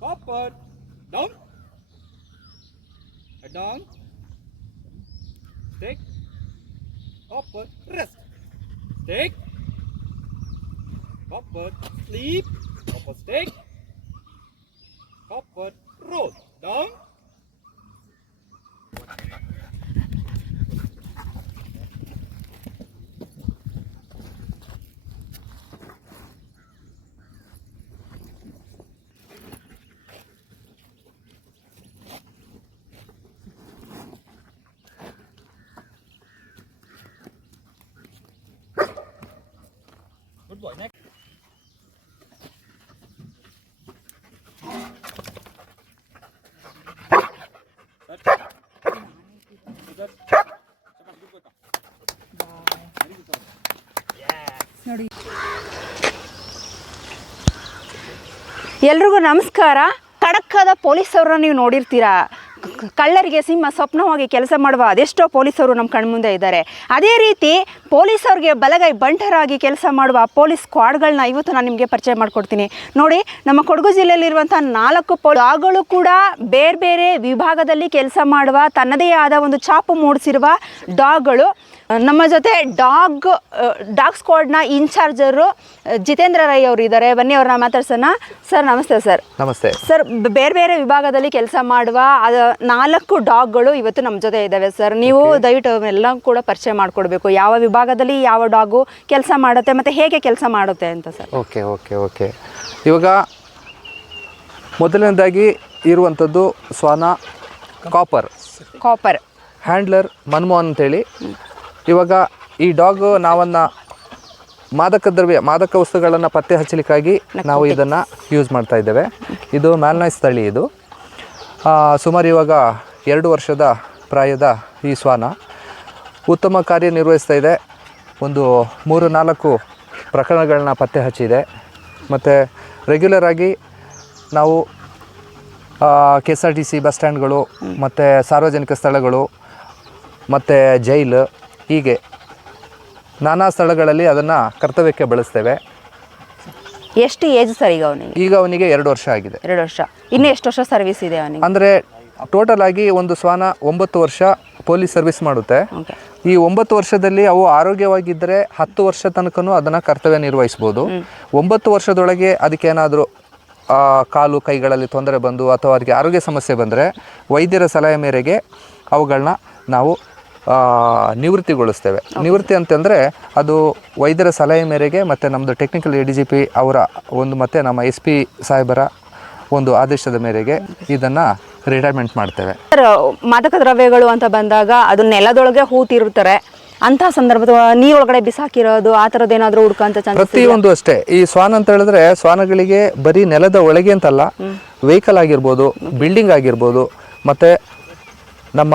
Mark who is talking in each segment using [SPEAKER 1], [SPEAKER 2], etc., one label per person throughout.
[SPEAKER 1] Copper. Down. Head down. Stick. Copper. Rest. Stick. Copper. Sleep. Copper. Stick. Copper. Roll. Down. Boy. Very good boy.
[SPEAKER 2] ನೋಡಿ
[SPEAKER 3] ಎಲ್ರಿಗೂ ನಮಸ್ಕಾರ ಖಡಕ್ಕಾದ ಪೊಲೀಸವ್ರನ್ನ ನೀವು ನೋಡಿರ್ತೀರಾ ಕಳ್ಳರಿಗೆ ಸಿಂಹ ಸ್ವಪ್ನವಾಗಿ ಕೆಲಸ ಮಾಡುವ ಅದೆಷ್ಟೋ ಪೊಲೀಸರು ನಮ್ಮ ಕಣ್ಮುಂದೆ ಇದ್ದಾರೆ. ಅದೇ ರೀತಿ ಪೊಲೀಸರಿಗೆ ಬಲಗೈ ಬಂಟರಾಗಿ ಕೆಲಸ ಮಾಡುವ ಪೊಲೀಸ್ ಸ್ಕ್ವಾಡ್ಗಳನ್ನ ಇವತ್ತು ನಾನು ನಿಮಗೆ ಪರಿಚಯ ಮಾಡಿಕೊಡ್ತೀನಿ. ನೋಡಿ, ನಮ್ಮ ಕೊಡಗು ಜಿಲ್ಲೆಯಲ್ಲಿರುವಂಥ ನಾಲ್ಕು ಪೊಲೀಸ್ಗಳು ಕೂಡ ಬೇರೆ ಬೇರೆ ವಿಭಾಗದಲ್ಲಿ ಕೆಲಸ ಮಾಡುವ ತನ್ನದೇ ಆದ ಒಂದು ಛಾಪು ಮೂಡಿಸಿರುವ ಡಾಗ್ಗಳು ನಮ್ಮ ಜೊತೆ ಡಾಗ್ ಡಾಗ್ ಸ್ಕ್ವಾಡ್ನ ಇನ್ಚಾರ್ಜರು ಜಿತೇಂದ್ರ ರೈ ಅವರು ಇದ್ದಾರೆ ಬನ್ನಿ ಅವ್ರನ್ನ ಮಾತಾಡ್ಸೋಣ. ಸರ್ ನಮಸ್ತೆ ಸರ್.
[SPEAKER 4] ನಮಸ್ತೆ.
[SPEAKER 3] ಸರ್ ಬೇರೆ ಬೇರೆ ವಿಭಾಗದಲ್ಲಿ ಕೆಲಸ ಮಾಡುವ ನಾಲ್ಕು ಡಾಗ್ಗಳು ಇವತ್ತು ನಮ್ಮ ಜೊತೆ ಇದ್ದಾವೆ ಸರ್. ನೀವು ದಯವಿಟ್ಟು ಎಲ್ಲ ಕೂಡ ಪರಿಚಯ ಮಾಡಿಕೊಡ್ಬೇಕು. ಯಾವ ವಿಭಾಗದಲ್ಲಿ ಯಾವ ಡಾಗು ಕೆಲಸ ಮಾಡುತ್ತೆ ಮತ್ತು ಹೇಗೆ ಕೆಲಸ ಮಾಡುತ್ತೆ ಅಂತ ಸರ್.
[SPEAKER 4] Okay okay okay. ಇವಾಗ ಮೊದಲನೇದಾಗಿ ಇರುವಂಥದ್ದು ಸ್ವಾನ ಕಾಪರ್.
[SPEAKER 3] ಕಾಪರ್.
[SPEAKER 4] ಹ್ಯಾಂಡ್ಲರ್ ಮನ್ಮೋಹನ್ ಅಂತೇಳಿ ಇವಾಗ ಈ ಡಾಗ್ ನಾವನ್ನ ಮಾದಕ ದ್ರವ್ಯ ಮಾದಕ ವಸ್ತುಗಳನ್ನು ಪತ್ತೆ ಹಚ್ಚಲಿಕ್ಕಾಗಿ ನಾವು ಇದನ್ನು ಯೂಸ್ ಮಾಡ್ತಾ ಇದ್ದೇವೆ. ಇದು ಮ್ಯಾಲ್ನೈಸ್ ತಳಿ ಇದು. ಸುಮಾರು ಇವಾಗ ಎರಡು ವರ್ಷದ ಪ್ರಾಯದ ಈ ಶ್ವಾನ ಉತ್ತಮ ಕಾರ್ಯನಿರ್ವಹಿಸ್ತಾ ಇದೆ. ಒಂದು ಮೂರು ನಾಲ್ಕು ಪ್ರಕರಣಗಳನ್ನ ಪತ್ತೆ ಹಚ್ಚಿದೆ. ಮತ್ತು ರೆಗ್ಯುಲರ್ ಆಗಿ ನಾವು K S R T C bus ಸ್ಟ್ಯಾಂಡ್ಗಳು ಮತ್ತು ಸಾರ್ವಜನಿಕ ಸ್ಥಳಗಳು ಮತ್ತು ಜೈಲು ಹೀಗೆ ನಾನಾ ಸ್ಥಳಗಳಲ್ಲಿ ಅದನ್ನು ಕರ್ತವ್ಯಕ್ಕೆ ಬಳಸ್ತೇವೆ.
[SPEAKER 3] ಎಷ್ಟು ಏಜ್ ಸರ್ ಈಗ ಅವನಿಗೆ?
[SPEAKER 4] ಈಗ ಅವನಿಗೆ ಎರಡು ವರ್ಷ ಆಗಿದೆ.
[SPEAKER 3] ಎರಡು ವರ್ಷ. ಇನ್ನು ಎಷ್ಟು ವರ್ಷ ಸರ್ವಿಸ್ ಇದೆ ಅವನಿಗೆ?
[SPEAKER 4] ಅಂದರೆ ಟೋಟಲ್ ಆಗಿ ಒಂದು ಶ್ವಾನ ಒಂಬತ್ತು ವರ್ಷ ಪೊಲೀಸ್ ಸರ್ವಿಸ್ ಮಾಡುತ್ತೆ.
[SPEAKER 3] ಓಕೆ
[SPEAKER 4] ಈ ಒಂಬತ್ತು ವರ್ಷದಲ್ಲಿ ಅವು ಆರೋಗ್ಯವಾಗಿದ್ದರೆ ಹತ್ತು ವರ್ಷ ತನಕನೂ ಅದನ್ನು ಕರ್ತವ್ಯ ನಿರ್ವಹಿಸ್ಬೋದು. ಒಂಬತ್ತು ವರ್ಷದೊಳಗೆ ಅದಕ್ಕೇನಾದರೂ ಕಾಲು ಕೈಗಳಲ್ಲಿ ತೊಂದರೆ ಬಂದು ಅಥವಾ ಅದಕ್ಕೆ ಆರೋಗ್ಯ ಸಮಸ್ಯೆ ಬಂದರೆ ವೈದ್ಯರ ಸಲಹೆ ಮೇರೆಗೆ ಅವುಗಳನ್ನ ನಾವು ನಿವೃತ್ತಿಗೊಳಿಸ್ತೇವೆ. ನಿವೃತ್ತಿ ಅಂತಂದರೆ ಅದು ವೈದ್ಯರ ಸಲಹೆ ಮೇರೆಗೆ ಮತ್ತು ನಮ್ಮದು technical A D G P ಅವರ ಒಂದು ಮತ್ತು ನಮ್ಮ ಎಸ್ ಪಿ ಸಾಹೇಬರ ಒಂದು ಆದೇಶದ ಮೇರೆಗೆ ಇದನ್ನು ರಿಟೈರ್ಮೆಂಟ್ ಮಾಡ್ತೇವೆ.
[SPEAKER 3] ಸರ್ ಮಾದಕ ದ್ರವ್ಯಗಳು ಅಂತ ಬಂದಾಗ ಅದು ನೆಲದೊಳಗೆ ಹೂತಿರ್ತಾರೆ ಅಂತ ಸಂದರ್ಭದ ನೀರೊಳಗಡೆ ಬಿಸಾಕಿರೋದು ಆ ಥರದ್ದು ಏನಾದರೂ ಹುಡ್ಕಂತ
[SPEAKER 4] ಪ್ರತಿಯೊಂದು ಅಷ್ಟೇ. ಈ ಸ್ವಾನ್ ಅಂತ ಹೇಳಿದ್ರೆ ಶ್ವಾನಗಳಿಗೆ ಬರೀ ನೆಲದ ಒಳಗೆ ಅಂತಲ್ಲ ವೆಹಿಕಲ್ ಆಗಿರ್ಬೋದು ಬಿಲ್ಡಿಂಗ್ ಆಗಿರ್ಬೋದು ಮತ್ತು ನಮ್ಮ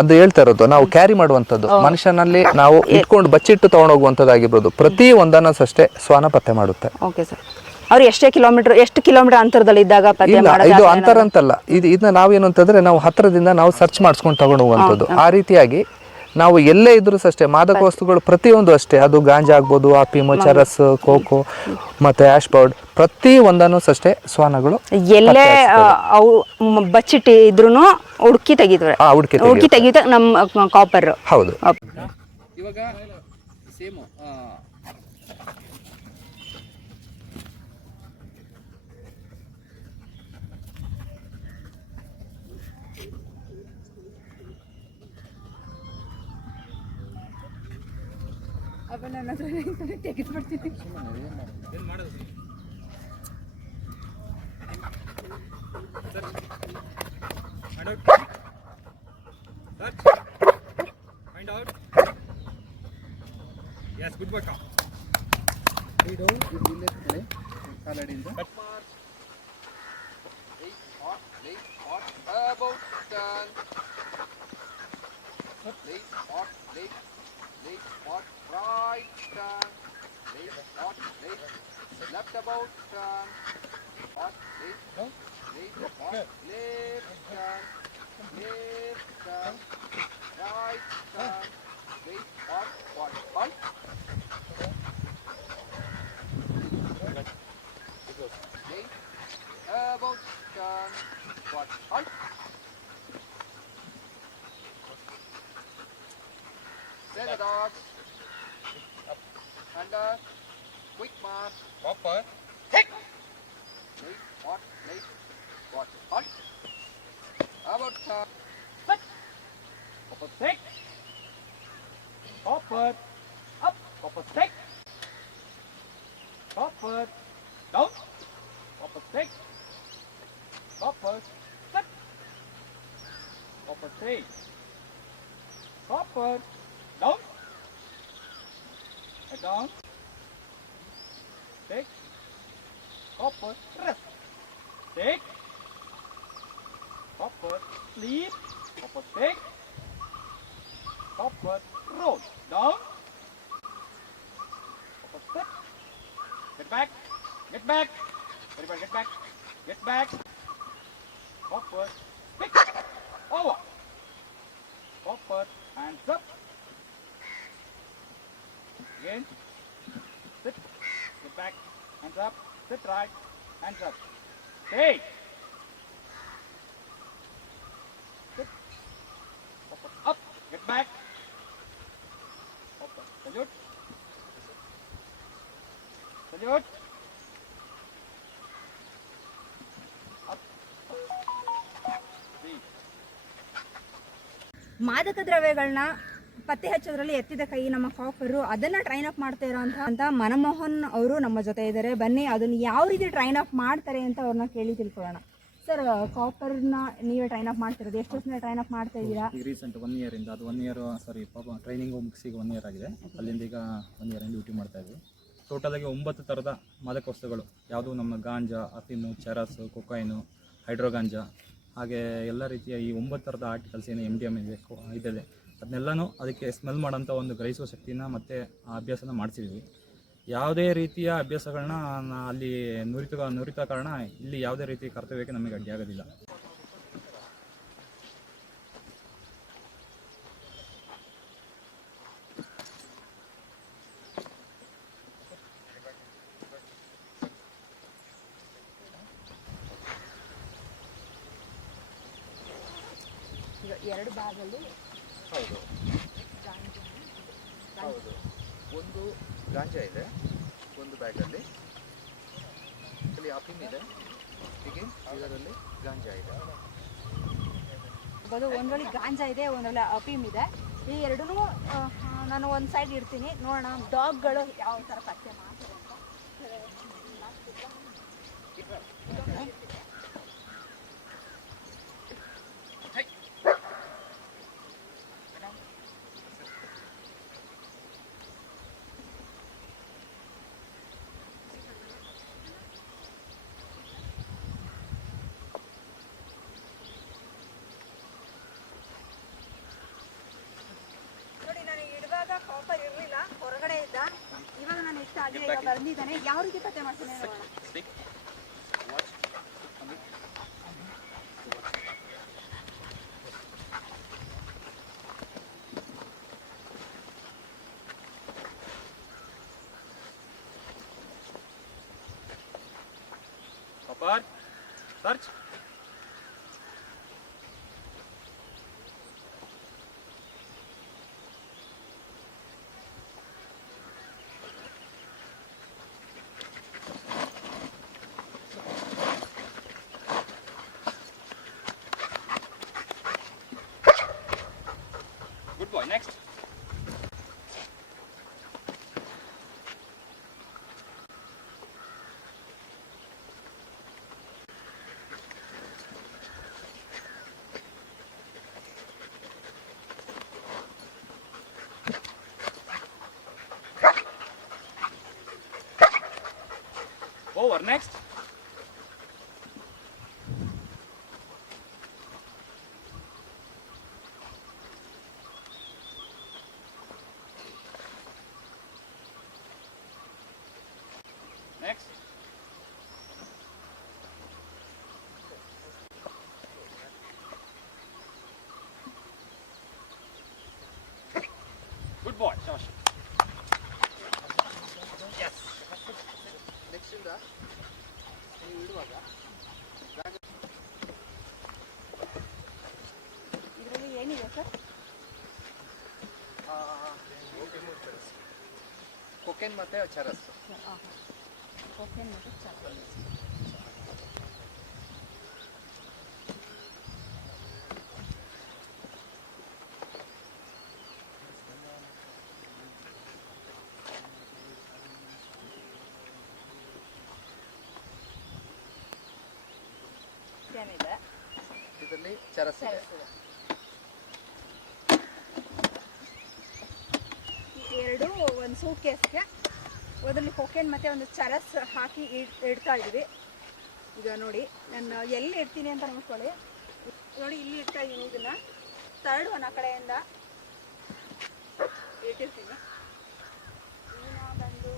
[SPEAKER 4] ಅದು ಹೇಳ್ತಾ ಇರೋದು ನಾವು ಕ್ಯಾರಿ ಮಾಡುವಂಥದ್ದು. ಮನುಷ್ಯನಲ್ಲಿ ನಾವು ಇಟ್ಕೊಂಡು ಬಚ್ಚಿಟ್ಟು ತಗೊಂಡೋಗುವಂಥದ್ದಾಗಿರ್ಬೋದು. ಪ್ರತಿ ಒಂದನ್ನು ಅಷ್ಟೇ ಶ್ವಾನ ಪತ್ತೆ ಮಾಡುತ್ತೆ.
[SPEAKER 3] ಓಕೆ ಸರ್ ಅವ್ರು ಎಷ್ಟೇ ಕಿಲೋಮೀಟರ್ ಎಷ್ಟು ಕಿಲೋಮೀಟರ್ ಅಂತರದಲ್ಲಿ ಇದ್ದಾಗ ಪತ್ತೆ
[SPEAKER 4] ಇಲ್ಲ ಇದು ಅಂತರ ಅಂತಲ್ಲ ಇದು ಇದನ್ನ ನಾವೇನು ಅಂತಂದ್ರೆ ನಾವು ಹತ್ತಿರದಿಂದ ನಾವು ಸರ್ಚ್ ಮಾಡಿಸ್ಕೊಂಡು ತಗೊಂಡು ಹೋಗುವಂಥದ್ದು ಆ ರೀತಿಯಾಗಿ ನಾವು ಎಲ್ಲೇ ಇದ್ರೂ ಅಷ್ಟೇ ಮಾದಕ ವಸ್ತುಗಳು ಪ್ರತಿಯೊಂದು ಅಷ್ಟೇ. ಅದು ಗಾಂಜಾ ಆಗ್ಬೋದು ಆಪಿ ಚರಸ್ ಕೋಕೋ ಮತ್ತೆ ಆಶ್ ಪೌಡ್ ಪ್ರತಿ ಒಂದನ್ನು ಅಷ್ಟೇ ಶ್ವಾನಗಳು
[SPEAKER 3] ಎಲ್ಲೇ ಅವು ಬಚ್ಚಿಟ್ಟಿ ಇದ್ರು ಹುಡುಕಿ ತೆಗಿತಾರೆ
[SPEAKER 4] ಆ ಹುಡುಕಿ
[SPEAKER 3] ಹುಡುಕಿ ತೆಗಿತ ನಮ್ಮ ಕಾಪರ್
[SPEAKER 4] ಹೌದು.
[SPEAKER 1] ಇವಾಗ ಸೇಮ್ ಅವನು ನನ್ನ ಜೊತೆ ಟಿಕೆಟ್ ಬರ್ತಿದ್ದಿ. ಏನು ಮಾಡೋದು? Sir.
[SPEAKER 4] ಹಡೋ. Sir. Find out. Good work. We don't be ನ 플레이. About uh,
[SPEAKER 1] Copper stick. Copper. Up. Copper stick. Copper. Down. Copper stick. Copper. Stick. Copper stick. Copper. Down. Head down. Stick. Copper. Rest. Stick. Copper. Sleep. Copper stick. Copper. Roll. Down. Copper step. Get back. Get back. Everybody get back. Get back. Copper. Pick. Over. Copper. Hands up. Again. Sit. Get back. Hands up. Sit right. Hands up. Stay. Салют. Three.
[SPEAKER 3] ಮಾದಕ ದ್ರವ್ಯಗಳನ್ನ ಪತ್ತೆ ಹಚ್ಚೋದ್ರಲ್ಲಿ ಎತ್ತಿದ ಕೈ, ನಮ್ಮ copper ಅದನ್ನ train up ಮಾಡ್ತಾ ಇರೋಂಥ ಅಂತ ಮನಮೋಹನ್ ಅವರು ನಮ್ಮ ಜೊತೆ ಇದ್ದಾರೆ ಬನ್ನಿ, ಅದನ್ನ ಯಾವ ರೀತಿ ಟ್ರೈನ್ ಅಪ್ ಮಾಡ್ತಾರೆ ಅಂತ ಅವ್ರನ್ನ ಕೇಳಿ ತಿಳ್ಕೊಳ್ಳೋಣ ಸರ್ ಕಾಪರ್ನ ನೀವೇ ಟ್ರೈನ್ ಅಪ್ ಮಾಡ್ತಿರೋದು. ಎಷ್ಟು ವರ್ಷದಿಂದ ಟ್ರೈನ್ ಅಪ್ ಮಾಡ್ತಾ ಇದ್ದೀರಾ?
[SPEAKER 5] ರೀಸೆಂಟ್ ಒನ್ ಇಂದ, ಅದು ಒನ್ ಇಯರ್ ಸಾರಿ ಪಾಪ ಟ್ರೈನಿಂಗ್ ಮುಗಿಸಿಗೆ ಒನ್ ಇಯರ್ ಆಗಿದೆ. ಅಲ್ಲಿಂದ ಈಗ ಒನ್ ಇಯರ್ ಡ್ಯೂಟಿ ಮಾಡ್ತಾ ಇದ್ವಿ. ಆಗಿ ಒಂಬತ್ತು ಥರದ ಮಾದಕ ವಸ್ತುಗಳು ಯಾವುದು ನಮ್ಮ ಗಾಂಜಾ, ಅಫೀಮು, ಚರಸು, ಕೊಕೈನು ಹೈಡ್ರೋಗಾಂಜಾ ಹಾಗೆ ಎಲ್ಲ ರೀತಿಯ ಈ ಒಂಬತ್ತು ಥರದ ಆರ್ಟಿಕಲ್ಸ್ ಏನು ಎಂ ಡಿ ಎಂ ಇದೆ ಇದಿದೆ. ಅದನ್ನೆಲ್ಲನೂ ಅದಕ್ಕೆ ಸ್ಮೆಲ್ ಮಾಡೋಂಥ ಒಂದು ಗ್ರಹಿಸುವ ಶಕ್ತಿನ ಮತ್ತು ಆ ಅಭ್ಯಾಸನ ಮಾಡಿಸಿದ್ವಿ. ಯಾವುದೇ ರೀತಿಯ ಅಭ್ಯಾಸಗಳನ್ನ ಅಲ್ಲಿ ನುರಿತ ನುರಿತ ಕಾರಣ ಇಲ್ಲಿ ಯಾವುದೇ ರೀತಿ ಕರ್ತವ್ಯಕ್ಕೆ ನಮಗೆ ಅಡ್ಡಿಯಾಗೋದಿಲ್ಲ.
[SPEAKER 3] ಎರಡು ಭಾಗದಲ್ಲಿ
[SPEAKER 4] ಹೌದು. ಹೌದು. ಒಂದು ಗಾಂಜಾ ಇದೆ, ಒಂದು ಬ್ಯಾಗಲ್ಲಿ. ಇಲ್ಲಿ ಅಫೀಮ್ ಇದೆ, ಹೀಗೆ ಇದರಲ್ಲಿ ಗಾಂಜಾ ಇದೆ.
[SPEAKER 3] ಅದು ಒಂದರಲ್ಲಿ ಗಾಂಜಾ ಇದೆ, ಒಂದರಲ್ಲಿ ಅಫೀಮ್ ಇದೆ. ಈ ಎರಡೂ ನಾನು ಒಂದು ಸೈಡ್ ಇಡ್ತೀನಿ. ನೋಡೋಣ ಡಾಗ್ಗಳು ಯಾವ ಥರ ಪತ್ತೆ ಮಾಡ್ತಾರೆ ಅಂತ ನೋಡಿ ನಾನು ಇಡುವಾಗ ಕಾಪರ್ ಇರಲಿಲ್ಲ ಹೊರಗಡೆ ಇದ್ದ ಇವಾಗ ನಾನು ಇಷ್ಟ ಆಗಿದೆ ಈಗ ಬಂದಿದ್ದಾನೆ ಯಾವ ರೀತಿ ಪತ್ತೆ ಮಾಡ್ತೀನಿ ನೋಡೋಣ
[SPEAKER 1] Copper. Search. Over. Next. Next. Good boy, Josh.
[SPEAKER 4] Cocaine ಮತ್ತೆ ಚರಸ್.
[SPEAKER 3] ಕೊಕೇನ್ ಮತ್ತು ಚರಸ್
[SPEAKER 4] ಇದರಲ್ಲಿ ಚರಸ್ ಇದೆ.
[SPEAKER 3] ಎರಡು ಒಂದು ಸೂಟ್ ಕೇಸ್ಗೆ ಅದರಲ್ಲಿ ಕೊಕೇನ್ ಮತ್ತು ಒಂದು ಚರಸ್ ಹಾಕಿ ಇಡ್, ಇಡ್ತಾ ಇದ್ದೀವಿ ಈಗ ನೋಡಿ ನಾನು ಎಲ್ಲಿ ಇಡ್ತೀನಿ ಅಂತ ನೋಡ್ಕೊಳ್ಳಿ. ನೋಡಿ, ಇಲ್ಲಿ ಇಡ್ತಾ ಇದ್ದೀನಿ ಇದನ್ನ. ತರ್ಡ್ ಒನ್ ಆ ಕಡೆಯಿಂದ ಇಟ್ಟಿರ್ತೀನಿ. ಬಂದು.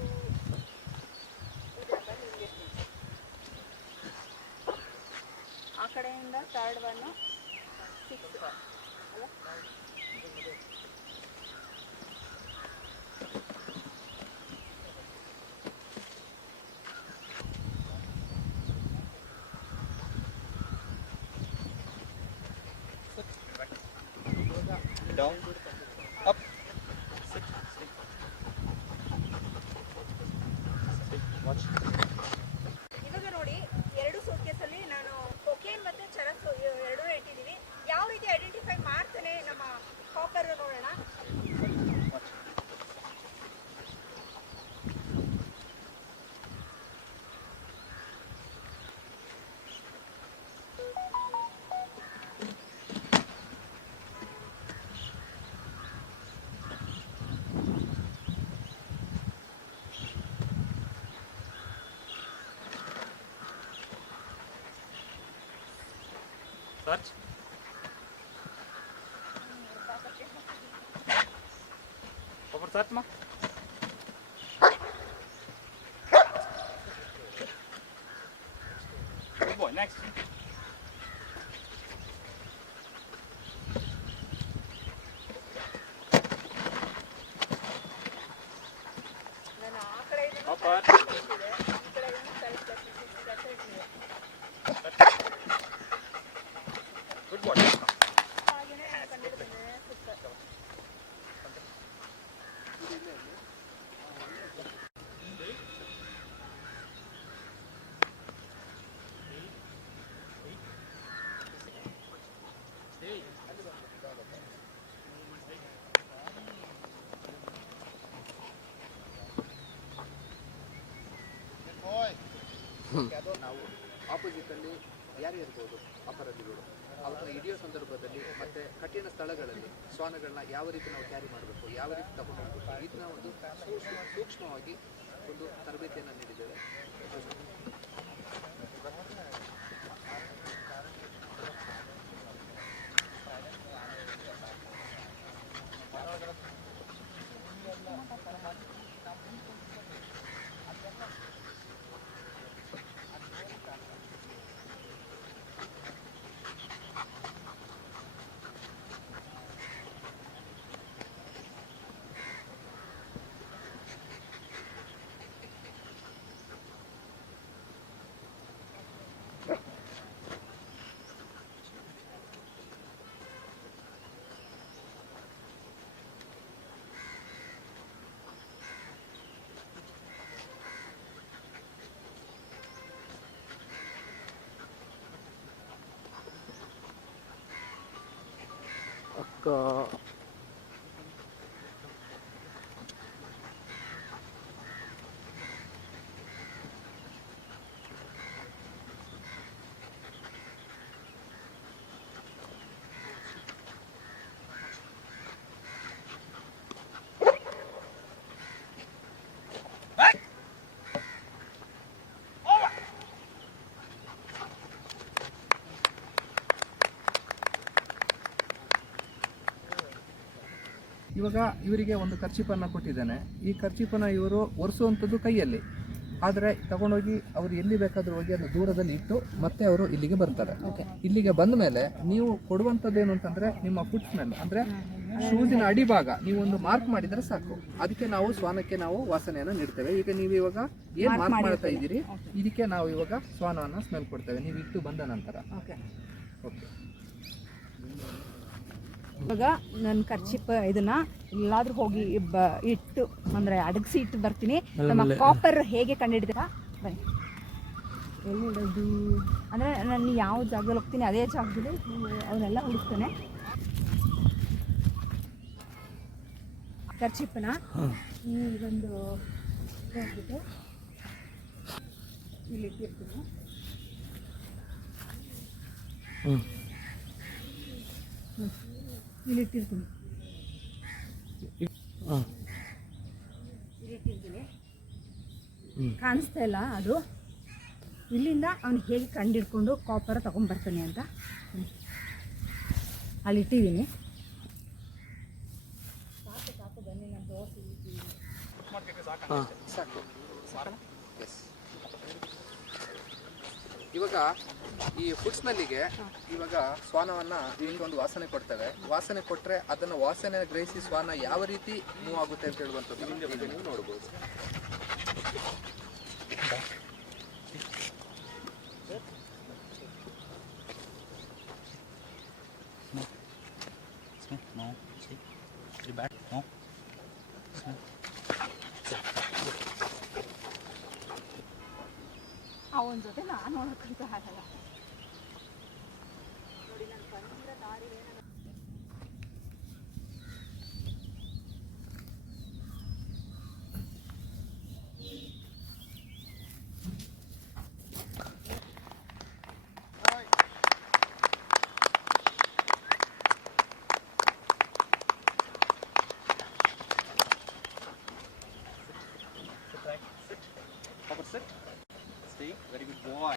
[SPEAKER 3] ಆ ಕಡೆಯಿಂದ ತರ್ಡ್ ಒನ್ನು ಸಿಕ್ಸ್. ಅಲ್ಲ?
[SPEAKER 1] Down. Patrz. Powracaćma? Good boy, next.
[SPEAKER 4] ಅದು ನಾವು ಆಪೋಸಿಟಲ್ಲಿ ಯಾರೇ ಇರ್ಬೋದು? ಅಪರಾಧಿಗಳು ಅವರನ್ನ ಹಿಡಿಯೋ ಸಂದರ್ಭದಲ್ಲಿ ಮತ್ತೆ ಕಠಿಣ ಸ್ಥಳಗಳಲ್ಲಿ ಶ್ವಾನಗಳನ್ನ ಯಾವ ರೀತಿ ನಾವು ಕ್ಯಾರಿ ಮಾಡಬೇಕು, ಯಾವ ರೀತಿ ತಗೊಂಡು ಹೋಗಬೇಕು, ಇದನ್ನ ಒಂದು ಸೂಕ್ಷ್ಮ ಸೂಕ್ಷ್ಮವಾಗಿ ಒಂದು ತರಬೇತಿಯನ್ನು ನೀಡಿದ್ದೇವೆ. 那个 ಇವಾಗ ಇವರಿಗೆ ಒಂದು ಖರ್ಚಿಪನ್ನು ಕೊಟ್ಟಿದ್ದಾನೆ. ಈ ಖರ್ಚಿಪನ್ನು ಇವರು ಒರೆಸುವಂಥದ್ದು ಕೈಯಲ್ಲಿ. ಆದರೆ ತಗೊಂಡೋಗಿ ಅವರು ಎಲ್ಲಿ ಬೇಕಾದರೂ ಹೋಗಿ ಅದನ್ನು ದೂರದಲ್ಲಿ ಇಟ್ಟು ಮತ್ತೆ ಅವರು ಇಲ್ಲಿಗೆ ಬರ್ತಾರೆ. ಇಲ್ಲಿಗೆ ಬಂದ ಮೇಲೆ ನೀವು ಕೊಡುವಂಥದ್ದು ಏನು ಅಂತಂದರೆ ನಿಮ್ಮ ಫುಟ್ ಸ್ಮೆಲ್ ಅಂದರೆ ಶೂಸಿನ ಅಡಿಭಾಗ ನೀವು ಒಂದು ಮಾರ್ಕ್ ಮಾಡಿದರೆ ಸಾಕು. ಅದಕ್ಕೆ ನಾವು ಶ್ವಾನಕ್ಕೆ ನಾವು ವಾಸನೆಯನ್ನು ನೀಡ್ತೇವೆ. ಈಗ ನೀವು ಇವಾಗ ಏನು ಮಾರ್ಕ್ ಮಾಡ್ತಾ ಇದ್ದೀರಿ? ಇದಕ್ಕೆ ನಾವು ಇವಾಗ ಶ್ವಾನವನ್ನು ಸ್ಮೆಲ್ ಕೊಡ್ತೇವೆ. ನೀವು ಇಟ್ಟು ಬಂದ ನಂತರ.
[SPEAKER 3] ಓಕೆ.
[SPEAKER 4] ಓಕೆ.
[SPEAKER 3] ಇವಾಗ ನನ್ನ ಖರ್ಚಿಪ್ ಇದನ್ನ ಎಲ್ಲಾದ್ರೂ ಹೋಗಿ ಬ ಇಟ್ಟು ಅಂದ್ರೆ ಅಡಗಿಸಿ ಇಟ್ಟು ಬರ್ತೀನಿ. ನಮ್ಮ ಕಾಪರ್ ಹೇಗೆ ಕಂಡಿಡಿದ್ರ ಬನ್ನಿ. ಎಲ್ಲಿ ಇಡೋದು ಅಂದರೆ ನಾನು ಯಾವ ಜಾಗದಲ್ಲಿ ಹೋಗ್ತೀನಿ ಅದೇ ಜಾಗದಲ್ಲಿ ಅವನ್ನೆಲ್ಲ ಹುಡುಕ್ತಾನೆ. ಖರ್ಚಿಪ್ಪನ ಒಂದು ಹೋಗ್ಬಿಟ್ಟು ಇಲ್ಲಿ ಇಟ್ಟಿರ್ತೀನಿ.
[SPEAKER 4] ಹ್ಞೂ
[SPEAKER 3] ಇಲ್ಲಿ ಇಟ್ಟಿರ್ತೀನಿ. ಕಾಣಿಸ್ತಾ ಇಲ್ಲ ಅದು. ಇಲ್ಲಿಂದ ಅವನು ಹೇಗೆ ಕಂಡಿಡ್ಕೊಂಡು ಕಾಪರ್ ತೊಗೊಂಬರ್ತಾನೆ ಅಂತ. ಅಲ್ಲಿ ಇಟ್ಟಿದ್ದೀನಿ.
[SPEAKER 4] ಸಾಕು ಸಾಕು ಎಸ್ ಇವಾಗ ಈ ಫುಡ್ ಸ್ಮೆಲ್ಲಿಗೆ ಇವಾಗ ಶ್ವಾನವನ್ನ ಒಂದು ವಾಸನೆ ಕೊಡ್ತವೆ. ವಾಸನೆ ಕೊಟ್ರೆ ಅದನ್ನ ವಾಸನೆ ಗ್ರಹಿಸಿ ಶ್ವಾನ ಯಾವ ರೀತಿ ಮೂವ್ ಆಗುತ್ತೆ ಅಂತ ಹೇಳುವಂಥದ್ದು. ನೋಡಬಹುದು ನೋಡ್ಬೋದು.
[SPEAKER 6] ಅವನ ಜೊತೆ ನಾನು ನೋಡೋಕ್ಕಂತೂ ಆಗಲ್ಲ ನೋಡಿ ನಾನು ಬಂದಿರೋ ದಾರಿ